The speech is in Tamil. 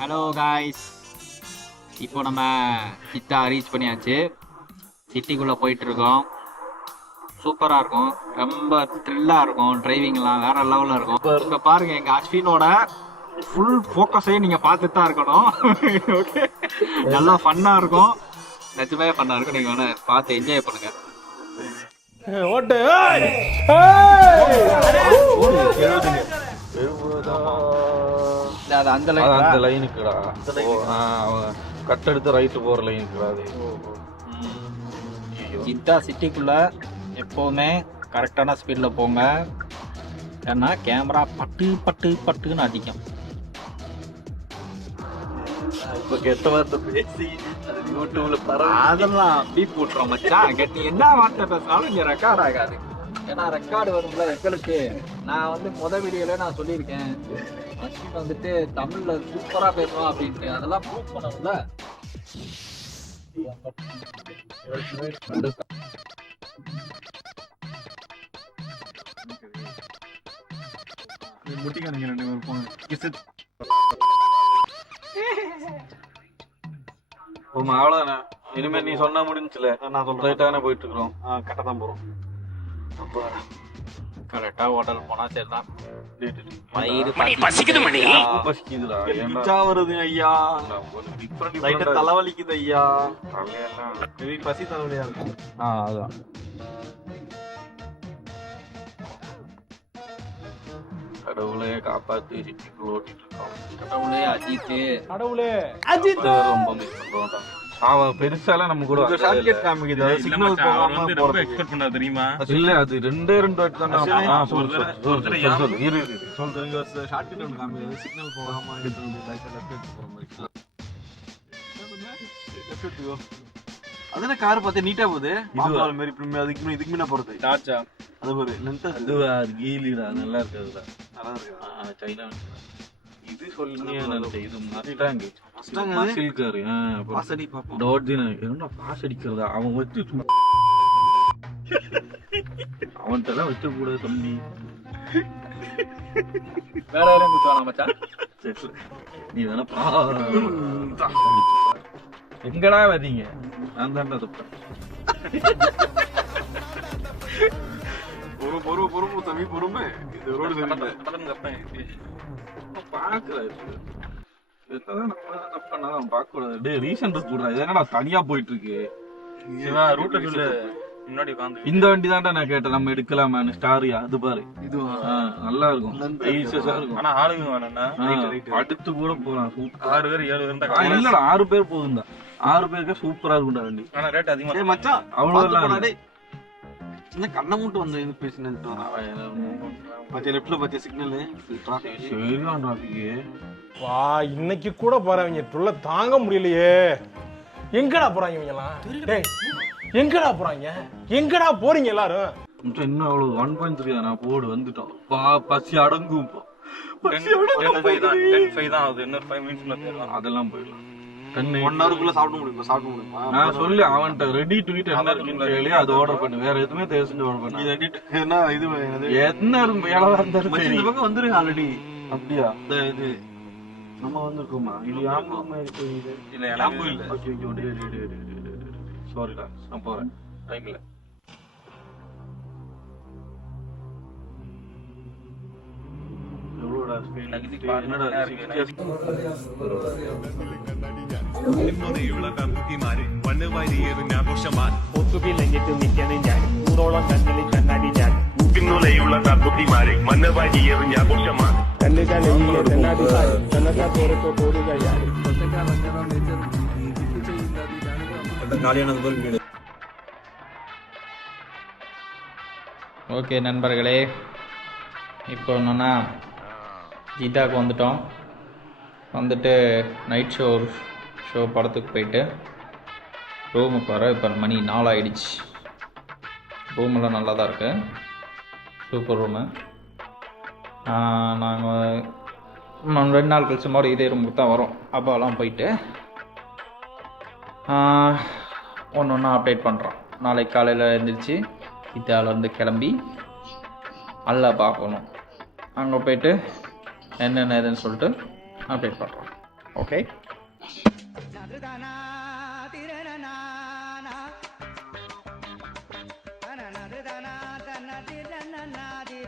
ஹலோ காய்ஸ் இப்போ நம்ம சித்தா ரீச் பண்ணியாச்சு. சிட்டிக்குள்ளே போயிட்டு இருக்கோம் சூப்பராக இருக்கும். ரொம்ப த்ரில்லாக இருக்கும் டிரைவிங்லாம் வேற லெவலில் இருக்கும். இப்போ பாருங்க எங்கள் அஸ்வினோட ஃபுல் ஃபோக்கஸே நீங்கள் பார்த்துட்டு தான் இருக்கணும். ஓகே நல்லா ஃபன்னாக இருக்கும். நிஜமே ஃபன்னாக இருக்கும். நீங்கள் வேணா பார்த்து என்ஜாய் பண்ணுங்க. ஓட்டு. அது அந்த அது அந்த லைன் லைனுக்குடா கட் எடுத்து ரைட்டு போற லைனுக்குடா அது. சித்தா சிட்டிக்குள்ள எப்போவுமே கரெக்டான ஸ்பீடில் போங்க. ஏன்னா கேமரா பட்டு பட்டு பட்டுன்னு அடிக்கும். இப்போ கெட்ட வார்த்தை பேசி அது யூடியூப்ல பரவ அதெல்லாம் பீப் போட்டுறோம் மச்சான். என்ன வார்த்தை பேசினாலும் இங்க ரெக்கார்ட் ஆகாது. ஏன்னா ரெக்கார்டு வரும்ல எங்களுக்கு. நான் வந்து முத வீடியோல நான் சொல்லியிருக்கேன். அஸ்வின் வந்துட்டு தமிழ்ல சூப்பரா பேசுவான் அப்படின்ட்டு. அதெல்லாம் ப்ரூவ் பண்ணணும்ல? முட்டிக்கானுங்க ரெண்டு பேரும் போங்க கிசு உமா அவ்வளவுதானே இனிமே நீ சொன்னா முடிஞ்சுல நான் சொல்றேன். ரைட்டான போயிட்டு இருக்கிறோம் கரெக்டாக தான் போகிறோம் கரெக்டா ஹோட்டல் போனா சரிதான். பசிக்குது மணி. பசிக்குதுடா. பிச்சா வருது ஐயா. ஆ தலைவலிக்குது ஐயா. தலையெல்லாம் மேபி பசி தலைவலியா இருக்கும் ஆ அதான். கடவுளே காப்பாத்தி. ஓட்டிட்டு இருக்கோம். கடவுளே அஜித்து. கடவுளே. அது ரொம்ப மிஸ் பண்றோம் அவன் பெருசாலாம் நம்ம கூட இல்ல. ஷார்ட்கட் காமிக்குது சிக்னல் போகாம போறது. எக்ஸ்பெக்ட் பண்ணா தெரியுமா? இல்ல அது ரெண்டே ரெண்டு வாட்டி தான் இரு, இரு. சொல்றேன் ஷார்ட்கட் ஒன்று காமிக்குது. சிக்னல் போகாம அதானே கார் பார்த்தா நீட்டா போகுது. மாம்பழம் மாதிரி பிரிமே அதுக்கு இதுக்கு முன்ன போறது. டார்ச்சா? அது ஒரு லென்த் அதுவா, அது கீலிடா, நல்லா இருக்காதுடா. நல்லா இருக்கு. சைனா இது. இது பாஸ் அடிக்கிறதா? அவன் வச்சு அவன்கிட்ட எல்லாம் வச்ச கூட தம்பி வேற யாரையும் குத்துவானா மச்சான். நீ வேணா பா எங்கடா வரீங்க நான் தான்டா தப்பேன் பொறு பொறு பொறுப்பு தம்பி பொறுமை இந்த ரோடு சரியில்லை பாக்குறாரு என்னதான் நம்ம தப்பு பண்ணாலும் அவன் பார்க்க கூடாது டேய் ரீசன் கூடாது இது என்னடா தனியா போயிட்டு இருக்கு சிவா ரூட்ல சொல்லு முன்னாடி உட்காந்து இந்த வண்டி தான்டா நான் கேட்டேன். நம்ம எடுக்கலாமான்னு. ஸ்டாரியா அது பாரு. இதுவா? ஆ, நல்லா இருக்கும் ஸ்பேசியஸா இருக்கும். ஆனா ஆளுங்க அடுத்து கூட போலாம் சூப்பர் ஆறு பேர் ஏழு பேர் ஆ, இல்லடா ஆறு பேர் போகும்டா ஆறு பேருக்கு சூப்பரா இருக்கும்டா வண்டி. ஆனா ரேட் அதிகமா மச்சான் அவ்வளவு என்ன கண்ணை மட்டும் வந்து இது பேசினு மத்திய லெஃப்ட்ல பத்திய சிக்னல் டிராஃபிக் சரிதான் வா இன்னைக்கு கூட போறவங்க தொல்லை தாங்க முடியலையே. எங்கடா போறாங்க இவங்கலாம் டேய் எங்கடா போறாங்க? எங்கடா போறீங்க எல்லாரும்? இன்னும் அவ்வளவு ஒன் பாயிண்ட் த்ரீ நான் போடு வந்துட்டோம். பா பசி அடங்கும். பசி அடங்கும் தான். ஆகுது இன்னொரு ஃபைவ் மினிட்ஸ்ல அதெல்லாம் போயிடலாம். ஒன் ஹவருக்குள்ள சாப்பிட முடியுமா? சாப்பிட முடியுமா? நான் சொல்லி அவன்கிட்ட ரெடி டு ஈட் என்ன இருக்குன்னு சொல்லி அது ஆர்டர் பண்ணு. வேற எதுவுமே தயவு செஞ்சு ஆர்டர் பண்ணு இது edit என்ன இது என்னது? என்ன வேலை இருந்தாலும் இந்த பக்கம் வந்துருங்க ஆல்ரெடி அப்படியா? இந்த இது நம்ம வந்திருக்கோமா? இது ஆமாமா இருக்கு இது. இல்ல ஞாபகம் எனக்கு இல்ல. ஓகே ஓகே சாரிடா நான் போறேன். டைம் இல்ல. எவ்வளோடா speed? எனக்கு இது பாரு, என்னடா நல்லா இருக்கு. ഒത്തുകില്ലെങ്കിൽ നിൽക്കണേ ഞാൻ നൂറോളം കണ്ണിൽ കണ്ണാടി ഞാൻ ൂക്കിനുളയുള്ള നർബുദ്ധിമാരെ മണ്ണവാരിയേറും ആഘോഷമാണ് കണ്ണുകളിലെ കണ്ണാടി കണ്ണക്കാ തോരത്തോ തോടുകയാണ് ஓகே நண்பர்களே இப்போ என்னன்னா கீதாக்கு வந்துட்டோம் வந்துட்டு நைட் ஷோ ஷோ படத்துக்கு போயிட்டு ரூமுக்கு வர இப்போ மணி நாலாயிடுச்சு. ரூமெல்லாம் நல்லா தான் இருக்குது சூப்பர் ரூமு நாங்கள் இன்னும் ரெண்டு நாள் கழிச்சு மாதிரி இதே ரூமுக்கு தான் வரோம். அப்பாலாம் போயிட்டு ஒன்று ஒன்றா அப்டேட் பண்ணுறோம் நாளைக்கு காலையில் எழுந்திரிச்சு இதாலேருந்து கிளம்பி அல்ல பார்க்கணும். அங்கே போயிட்டு என்னென்ன ஏதுன்னு சொல்லிட்டு அப்டேட் பண்ணுறோம் ஓகே सुदनापि